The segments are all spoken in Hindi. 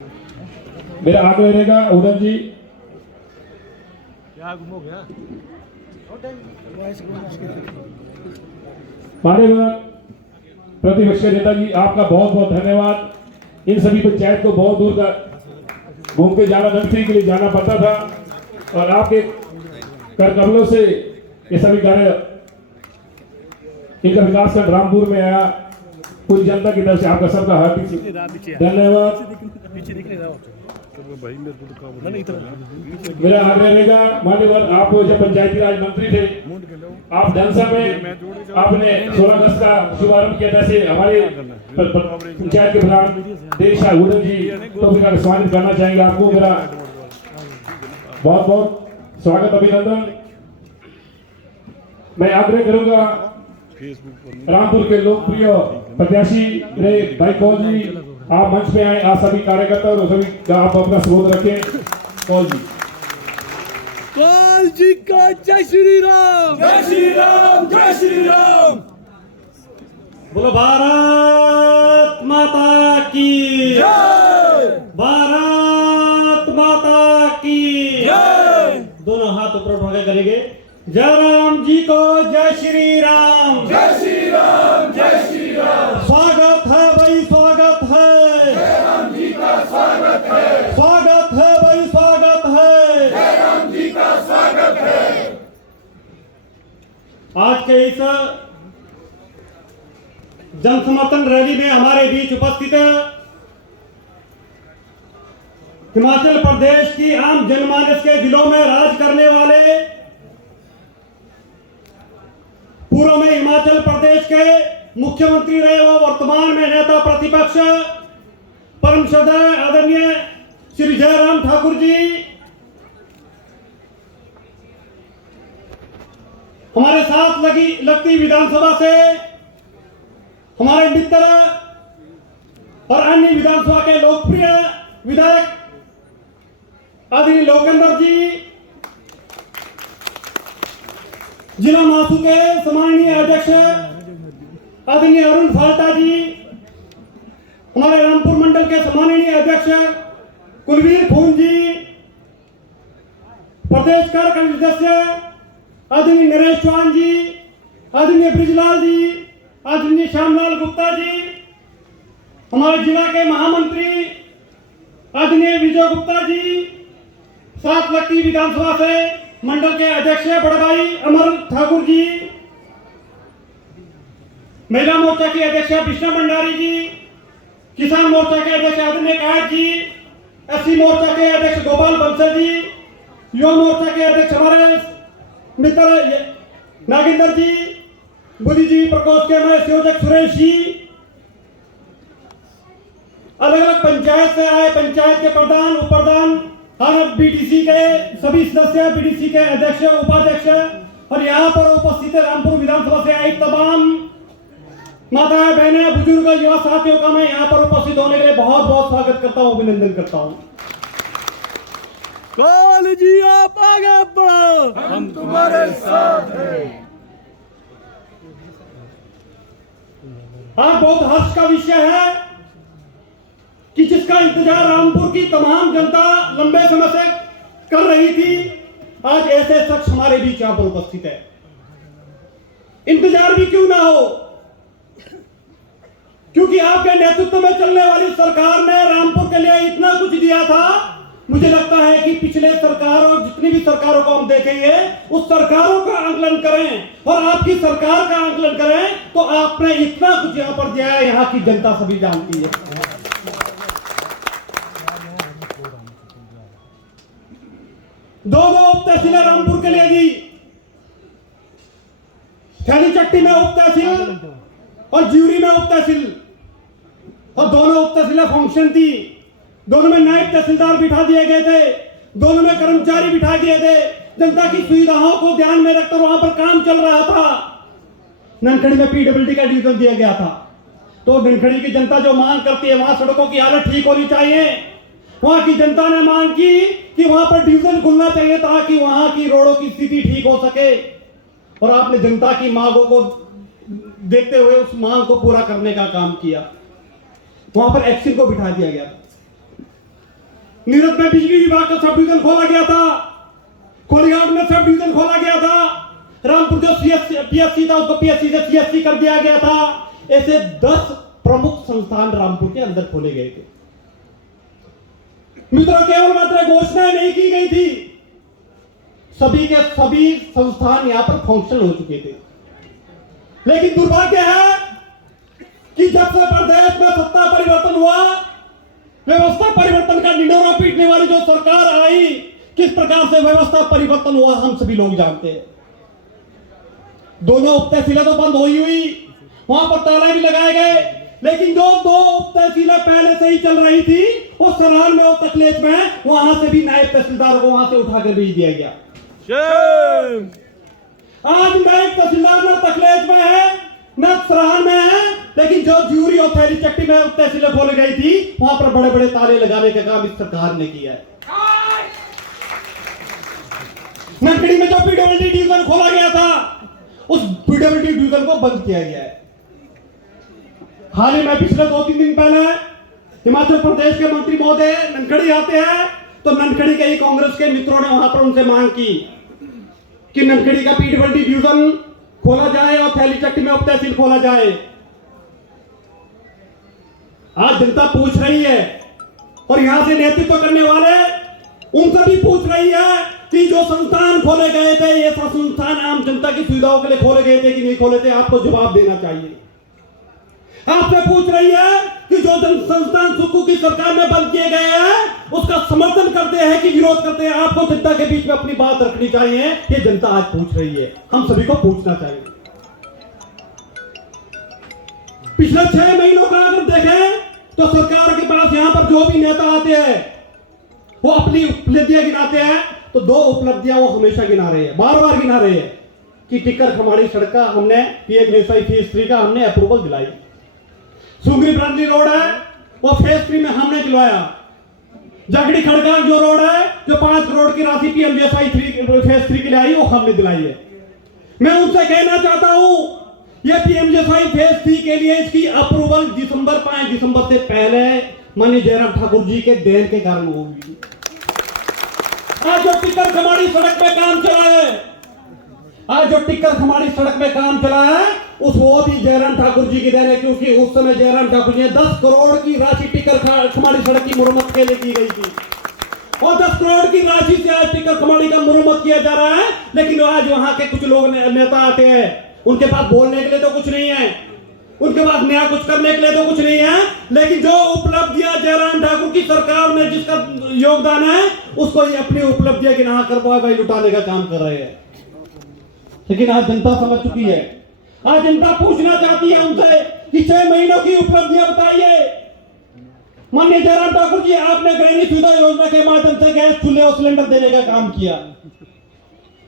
मेरा आग्रह रहेगा उदम जी। क्या गुम हो गया? माननीय प्रतिपक्ष के नेता जी, आपका बहुत बहुत धन्यवाद। इन सभी पंचायत को बहुत दूर का घूम के जाना, मंत्री के लिए जाना पड़ता था और आपके कर कमलों से ये सभी कार्य, इनका विकास कर रामपुर में आया। पूरी जनता की तरफ से आपका सबका हार्दिक धन्यवाद। मेरा आग्रह रहेगा माननीय, आप जब पंचायती राज मंत्री थे, आप जनसभा में आपने 16 अगस्त का शुभारंभ किया था। ऐसे हमारे पंचायत के प्रधान देश उदम जी तो स्वागत करना चाहेंगे। आपको मेरा बहुत बहुत स्वागत, अभिनंदन। मैं आग्रह करूंगा रामपुर के लोकप्रिय प्रत्याशी रहे भाई कौल जी, आप मंच पे आए। आप सभी कार्यकर्ता और सभी का आप अपना सबूत रखें। कौल जी। कौल जी को जय श्री राम, जय श्री राम, जय श्री राम। बोलो भारत माता की जय, भारत माता की जय। दोनों हाथ ऊपर उठा के करेंगे। जय राम जी को जय श्री राम, जय श्री राम, जय श्री राम। स्वागत है भाई, स्वागत है। जय राम जी का स्वागत है, स्वागत है भाई, स्वागत है। जय राम जी का स्वागत है। आज के इस जन समर्थन रैली में हमारे बीच उपस्थित हिमाचल प्रदेश की आम जनमानस के दिलों में राज करने वाले, पूर्व में हिमाचल प्रदेश के मुख्यमंत्री रहे व वर्तमान में नेता प्रतिपक्ष परम श्रद्धेय आदरणीय श्री जयराम ठाकुर जी, हमारे साथ लगती विधानसभा से हमारे मित्र और अन्य विधानसभा के लोकप्रिय विधायक आदरणीय लोकेंद्र जी, जिला मासू के सम्माननीय अध्यक्ष आदरणीय अरुण फाल्टा जी, हमारे रामपुर मंडल के सम्माननीय अध्यक्ष कुलवीर खून जी, प्रदेश कार्यकारिणी सदस्य आदरणीय नरेश चौहान जी, आदरणीय ब्रिजलाल जी, आदरणीय श्यामलाल गुप्ता जी, हमारे जिला के महामंत्री आदरणीय विजय गुप्ता जी, साथ लगती विधानसभा से मंडल के अध्यक्ष बड़े भाई अमर ठाकुर जी, महिला मोर्चा की अध्यक्ष विष्णु भंडारी जी, किसान मोर्चा के अध्यक्ष आदरणीय कायत जी, एससी मोर्चा के अध्यक्ष गोपाल बंसल जी, युवा मोर्चा के अध्यक्ष हमारे मित्र नागेंद्र जी, बुद्धि जी प्रकोष्ठ के हमारे संयोजक सुरेश जी, अलग अलग पंचायत से आए पंचायत के प्रधान उप प्रधान, हर बीडीसी के सभी सदस्य, बीडीसी के अध्यक्ष उपाध्यक्ष और यहाँ पर उपस्थित रामपुर विधानसभा से आई तमाम माताएं बहनें बुजुर्ग युवा साथियों का मैं यहाँ पर उपस्थित होने के लिए बहुत बहुत स्वागत करता हूँ, अभिनंदन करता हूँ। कौल जी आप आगे बढ़ो, हम तुम्हारे साथ हैं। आज बहुत हर्ष का विषय है कि जिसका इंतजार रामपुर की तमाम जनता लंबे समय से कर रही थी, आज ऐसे शख्स हमारे बीच यहां पर उपस्थित है। इंतजार भी क्यों ना हो, क्योंकि आपके नेतृत्व में चलने वाली सरकार ने रामपुर के लिए इतना कुछ दिया था। मुझे लगता है कि पिछले सरकारों, जितनी भी सरकारों को हम देखेंगे, उस सरकारों का आंकलन करें और आपकी सरकार का आंकलन करें तो आपने इतना कुछ यहां पर दिया है, यहां की जनता सभी जानती है। दो उप तहसीलें रामपुर के लिए दी, थैली चट्टी में उप तहसील और ज्यूरी में उप तहसील, और दोनों उप तहसीलें फंक्शन थी। दोनों में नायब तहसीलदार बिठा दिए गए थे, दोनों में कर्मचारी बिठा दिए थे। जनता की सुविधाओं को ध्यान में रखकर वहां पर काम चल रहा था। ननखड़ी में पीडब्ल्यूडी का डिवीजन दिया गया था। तो ननखड़ी की जनता जो मांग करती है, वहां सड़कों की हालत ठीक होनी चाहिए। वहां की जनता ने मांग की कि वहां पर डिवीजन खुलना चाहिए ताकि वहां की रोडों की स्थिति ठीक हो सके, और आपने जनता की मांगों को देखते हुए उस मांग को पूरा करने का काम किया। वहां पर एक्शन को बिठा दिया गया। नीरज में बिजली विभाग का सब डिवीजन खोला गया था, कोलियाट में सब डिवीजन खोला गया था, रामपुर जो पीएससी था उसको पीएससी से सीएससी कर दिया गया था। ऐसे 10 प्रमुख संस्थान रामपुर के अंदर खोले गए थे। मित्रों, केवल मात्र घोषणाएं नहीं की गई थी, सभी के सभी संस्थान यहां पर फंक्शनल हो चुके थे। लेकिन दुर्भाग्य है कि जब से प्रदेश में सत्ता परिवर्तन हुआ, व्यवस्था परिवर्तन का निडोरा पीटने वाली जो सरकार आई, किस प्रकार से व्यवस्था परिवर्तन हुआ हम सभी लोग जानते हैं। दोनों उप तहसीलें तो बंद हुई, वहां पर ताले भी लगाए गए, लेकिन जो 2 उप तहसीलें पहले से ही चल रही थी, उस सराहन में और तकलीफ में वहां से भी नायब तहसीलदार को वहां से उठाकर भेज दिया गया। आज नायब तहसीलदार न तकलीफ में है न सराहन में है, लेकिन जो ज्यूरी और थैली चट्टी में उप तहसीलें खोली गई थी, वहां पर बड़े बड़े ताले लगाने का काम इस सरकार ने किया है। ननकड़ी में जो पीडब्ल्यूडी डिवीजन खोला गया था, उस पीडब्ल्यूडी डिवीजन को बंद किया गया है। हाल ही में पिछले 2-3 दिन पहले हिमाचल प्रदेश के मंत्री महोदय ननकड़ी आते हैं, तो ननकड़ी के ही कांग्रेस के मित्रों ने वहां पर उनसे मांग की कि ननकड़ी का पीडब्ल्यूडी डिवीजन खोला जाए और थैली चट्टी में उप तहसील खोला जाए। आज जनता पूछ रही है, और यहां से नेतृत्व करने वाले उनसे भी पूछ रही है कि जो संस्थान खोले गए थे, ये संस्थान आम जनता की सुविधाओं के लिए खोले गए थे कि नहीं खोले थे, आपको जवाब देना चाहिए। आपसे पूछ रही है कि जो संस्थान सुक्खू की सरकार में बंद किए गए हैं, उसका समर्थन करते हैं कि विरोध करते हैं, आपको जनता के बीच में अपनी बात रखनी चाहिए। ये जनता आज पूछ रही है, हम सभी को पूछना चाहिए। पिछले 6 महीनों का अगर देखें तो सरकार के पास यहां पर जो भी नेता आते हैं, वो अपनी उपलब्धियां गिनाते हैं, तो 2 उपलब्धियां वो हमेशा गिना रहे हैं, बार बार गिना रहे हैं कि टिक्कर खमाड़ी सड़क का हमने पीएमजीएसवाई फेज 3 का हमने अप्रूवल दिलाई, सुंगरी ब्रांडली रोड है वो फेज 3 में हमने दिलवाया, जागड़ी खड़का जो रोड है जो 5 करोड़ की राशि पीएमजीएसवाई फेज 3 के लिए आई, वो हमने दिलाई है। मैं उनसे कहना चाहता हूं, ये पीएमजीएसवाई फेज 3 के लिए इसकी अप्रूवल 5 दिसंबर से पहले माननीय जयराम ठाकुर जी के देन के कारण होगी। आज जो टिक्कर खमाड़ी सड़क पे काम चला है, आज जो टिक्कर खमाड़ी सड़क में काम चला है, उस वो भी जयराम ठाकुर जी की देन है, क्योंकि उस समय जयराम ठाकुर जी ने 10 करोड़ की राशि टिक्कर खमाड़ी सड़क की मुरम्मत के लिए की गई थी, और 10 करोड़ की राशि से आज टिक्कर खमाड़ी का मुरम्मत किया जा रहा है। लेकिन आज वहां के कुछ लोग नेता आते हैं, उनके पास बोलने के लिए तो कुछ नहीं है, उनके पास नया कुछ करने के लिए तो कुछ नहीं है, लेकिन जो उपलब्धियां जयराम ठाकुर की सरकार में जिसका योगदान है, उसको ये अपनी उपलब्धियां गिना कर भाई लुटाने का काम कर रहे हैं। लेकिन आज जनता समझ चुकी है, आज जनता पूछना चाहती है उनसे कि 6 महीनों की उपलब्धियां बताइए। माननीय जयराम ठाकुर जी, आपने गृहिणी सुविधा योजना के माध्यम से गैस चूल्हे और सिलेंडर देने का काम किया,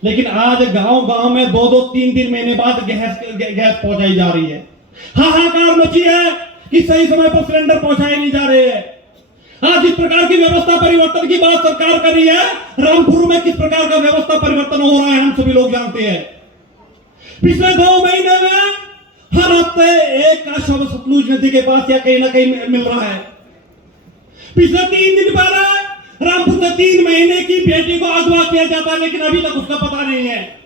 लेकिन आज गांव-गांव में 2-2, 3-3 महीने बाद गैस पहुंचाई जा रही है। हाहाकार मची है कि सही समय पर सिलेंडर पहुंचाए नहीं जा रहे हैं। आज इस प्रकार की व्यवस्था परिवर्तन की बात सरकार कर रही है, रामपुर में किस प्रकार का व्यवस्था परिवर्तन हो रहा है हम सभी लोग जानते हैं। पिछले 2 महीने में हर हफ्ते एक का शव सतलुज नदी के पास या कहीं ना कहीं मिल रहा है। पिछले 3 दिन पहले रामपुर से 3 महीने की बेटी को अगवा किया जाता है, लेकिन अभी तक उसका पता नहीं है।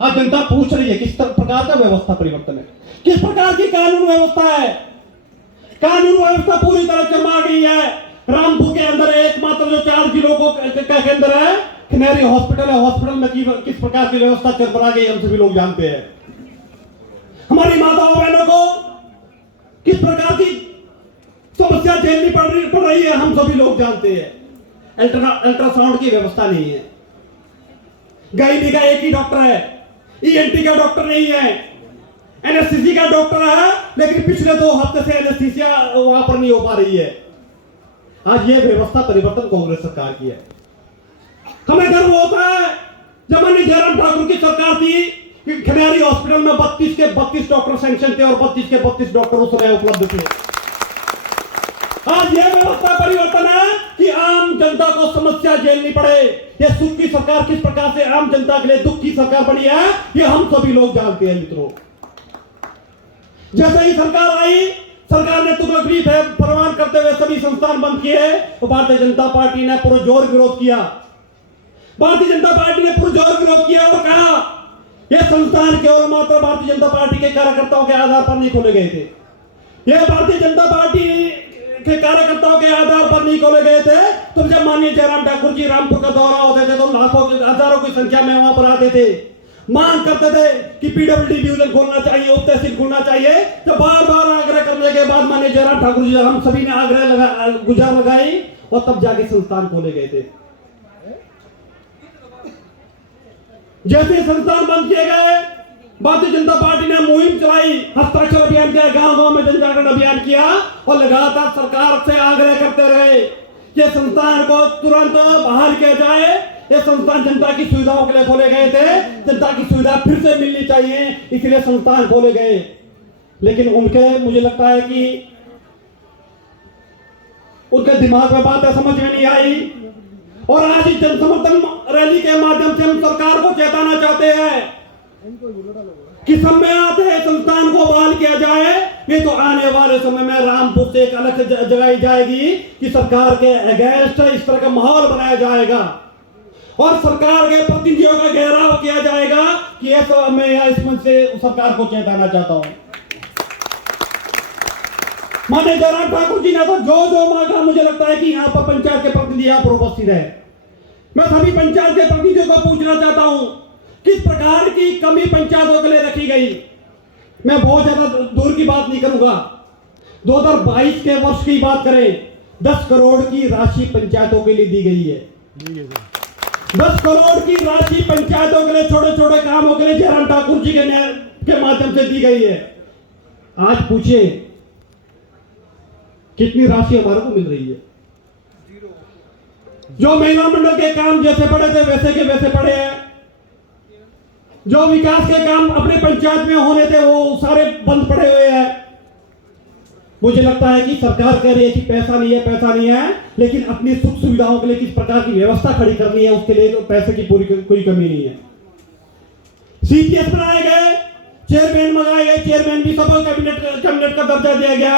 आज जनता पूछ रही है किस प्रकार का व्यवस्था परिवर्तन है, किस प्रकार की कानून व्यवस्था है। कानून व्यवस्था पूरी तरह चरमा गई है। रामपुर के अंदर एकमात्र जो 4 जिलों का केंद्र है खनेरी हॉस्पिटल है, हॉस्पिटल में किस प्रकार की व्यवस्था चरमा गई हम सभी लोग जानते हैं। हमारी माताओं बहनों को किस प्रकार की समस्या झेलनी पड़ रही है हम सभी लोग जानते हैं। अल्ट्रासाउंड की व्यवस्था नहीं है, गायनी का एक ही डॉक्टर है, ईएनटी का डॉक्टर नहीं है, एनेस्थीसिया का डॉक्टर है, लेकिन पिछले 2 हफ्ते से एनेस्थीसिया वहां पर नहीं हो पा रही है। आज ये व्यवस्था परिवर्तन कांग्रेस सरकार की है। हमें गर्व होता है जब माननीय जयराम ठाकुर की सरकार थी कि खनेरी हॉस्पिटल में 32 के 32 डॉक्टर सैंक्शन थे और 32 के 32 डॉक्टर उस समय उपलब्ध थे। आज यह व्यवस्था परिवर्तन है कि आम जनता को समस्या झेलनी पड़े। यह सुख की सरकार किस प्रकार से आम जनता के लिए दुख की सरकार बनी है, यह हम सभी लोग जानते हैं मित्रों। जैसे ही सरकार आई, सरकार ने तुगलकी फरमान करते हुए सभी संस्थान बंद किए तो भारतीय जनता पार्टी ने पुरजोर विरोध किया। भारतीय जनता पार्टी ने पुरजोर विरोध किया और कहा यह संस्थान केवल मात्र भारतीय जनता पार्टी के कार्यकर्ताओं के आधार पर नहीं खोले गए थे। यह भारतीय जनता पार्टी के कार्यकर्ताओं के आधार पर नहीं खोले गए थे। तो जब माननीय जयराम ठाकुर जी रामपुर का दौरा होते थे तो लाखों हजारों की संख्या में वहां पर आते थे, मांग करते थे कि पीडब्ल्यूडी डिवीजन खोलना चाहिए, उप तहसील खोलना चाहिए। तो बार बार आग्रह करने के बाद माननीय जयराम ठाकुर जी हम सभी ने आग्रह गुजार लगाई और तब जाके संस्थान खोले गए थे। जैसे संस्थान बंद किए गए, भारतीय जनता पार्टी ने मुहिम चलाई, हस्ताक्षर अभियान किया, गांव गांव में जन जागरण अभियान किया और लगातार सरकार से आग्रह करते रहे कि संस्थान को तुरंत बहाल किया जाए। ये संस्थान जनता की सुविधाओं के लिए खोले गए थे, जनता की सुविधा फिर से मिलनी चाहिए, इसलिए संस्थान खोले गए। लेकिन उनके मुझे लगता है कि उनके दिमाग में बातें समझ में नहीं आई और आज इस जन समर्थन रैली के माध्यम से हम सरकार को चेताना चाहते हैं कि समय आते हैं संस्थान को बहाल किया जाए। ये तो आने वाले समय में रामपुर से एक अलग जगाई जाएगी कि सरकार के अगेंस्ट इस तरह का माहौल बनाया जाएगा और सरकार के प्रतिनिधियों का घेराव किया जाएगा कि ऐसा मैं इसमें से सरकार को चेताना चाहता हूं। माननीय जयराम ठाकुर जी ने तो जो मांगा, मुझे लगता है कि यहाँ पर पंचायत के प्रतिनिधि यहाँ पर उपस्थित है। मैं सभी पंचायत के प्रतिनिधियों को पूछना चाहता हूं किस प्रकार की कमी पंचायतों के लिए रखी गई। मैं बहुत ज्यादा दूर की बात नहीं करूंगा, 2022 के वर्ष की बात करें, 10 करोड़ की राशि पंचायतों के लिए दी गई है। 10 करोड़ की राशि पंचायतों के लिए छोटे छोटे कामों के लिए जयराम ठाकुर जी के माध्यम से दी गई है। आज पूछिए कितनी राशि हमारे को मिल रही है? जो महिला मंडल के काम जैसे पड़े थे वैसे के वैसे पड़े हैं। जो विकास के काम अपने पंचायत में होने थे वो सारे बंद पड़े हुए हैं। मुझे लगता है कि सरकार कह रही है कि पैसा नहीं है, लेकिन अपनी सुख सुविधाओं के लिए किस प्रकार की व्यवस्था खड़ी करनी है उसके लिए तो पैसे की पूरी कोई कमी नहीं है। सीपीएस बनाए गए, चेयरमैन मंगाए गए, चेयरमैन भी सब कैबिनेट का दर्जा दिया गया।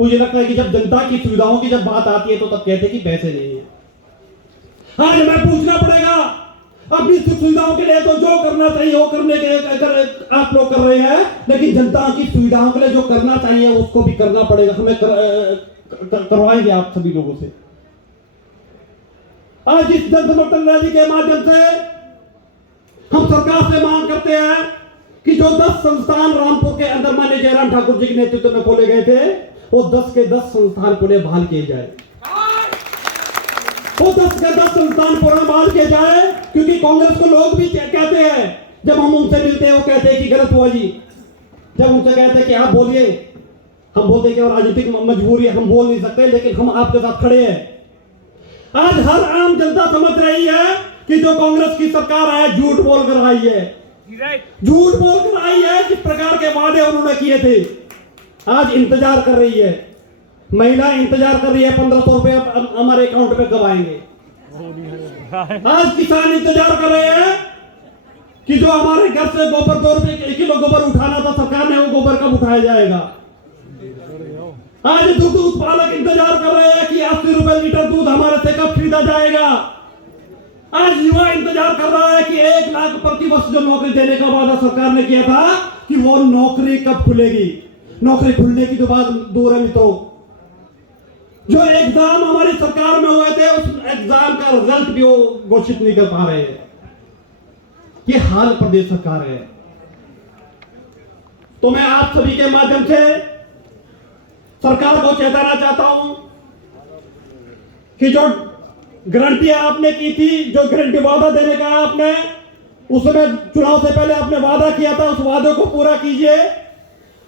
मुझे लगता है कि जब जनता की सुविधाओं की जब बात आती है तो तब कहते हैं कि पैसे नहीं है। आज हमें पूछना पड़ेगा अपनी सुख सुविधाओं के लिए तो जो करना चाहिए वो करने के अगर आप लोग कर रहे हैं, लेकिन जनता की सुविधाओं के लिए जो करना चाहिए उसको भी करना पड़ेगा। हमें करवाएंगे आप सभी लोगों से। आज इस जन समर्थन रैली के माध्यम से हम सरकार से मांग करते हैं कि जो 10 संस्थान रामपुर के अंदर माननीय जयराम ठाकुर जी के नेतृत्व में खोले गए थे वो 10 के 10 संस्थान पुनः बहाल किए जाए। वो 10 के 10 संस्थान पुनः बहाल किए जाए, क्योंकि कांग्रेस को लोग भी कहते हैं, जब हम उनसे मिलते हैं वो कहते हैं कि गलत हुआ जी। जब उनसे कहते हैं कि आप बोलिए, हम बोलते कि राजनीतिक मजबूरी है, हम बोल नहीं सकते, लेकिन हम आपके साथ खड़े हैं। आज हर आम जनता समझ रही है कि जो कांग्रेस की सरकार है झूठ बोलकर आई है, झूठ बोलकर आई है। जिस प्रकार के वादे उन्होंने किए थे आज इंतजार कर रही है, महिला इंतजार कर रही है 1500 रुपए हमारे अकाउंट में कब आएंगे। आज किसान इंतजार कर रहे हैं कि जो हमारे घर से गोबर 2 रुपए किलो गोबर उठाना था सरकार ने, वो गोबर कब उठाया जाएगा। आज दूध उत्पादक इंतजार कर रहे हैं कि 80 रुपए लीटर दूध हमारे से कब खरीदा जाएगा। आज युवा इंतजार कर रहा है कि 1 लाख प्रति वर्ष जो नौकरी देने का वादा सरकार ने किया था कि वो नौकरी कब खुलेगी। नौकरी खुलने की तो बात दूर है मित्रों। जो एग्जाम हमारी सरकार में हुए थे उस एग्जाम का रिजल्ट भी वो घोषित नहीं कर पा रहे हैं। ये हाल प्रदेश सरकार है। तो मैं आप सभी के माध्यम से सरकार को चेताना चाहता हूं कि जो गारंटी आपने की थी, जो गारंटी वादा देने का आपने उसमें चुनाव से पहले आपने वादा किया था, उस वादे को पूरा कीजिए।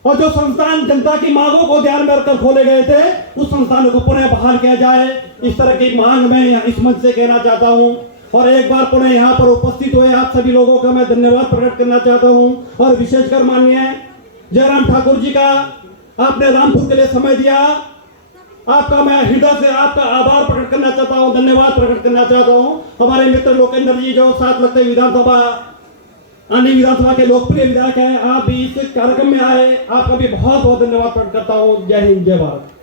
और जो संस्थान जनता की मांगों को ध्यान में रखकर खोले गए थे उस संस्थानों को पुनः बहाल किया जाए, इस तरह की मांग मैं इस मंच से कहना चाहता हूं। और एक बार पुनः यहाँ पर उपस्थित हुए आप सभी लोगों का मैं धन्यवाद प्रकट करना चाहता हूं। और विशेषकर माननीय जयराम ठाकुर जी का, आपने रामपुर के लिए समय दिया, आपका मैं हृदय से आपका आभार प्रकट करना चाहता हूं, धन्यवाद प्रकट करना चाहता हूं। हमारे मित्र लोकेंद्र जी जो साथ लगते विधानसभा आनी विधानसभा के लोकप्रिय विधायक हैं, आप भी इस कार्यक्रम में आए, आपका भी बहुत बहुत धन्यवाद प्रकट करता हूँ। जय हिंद, जय भारत।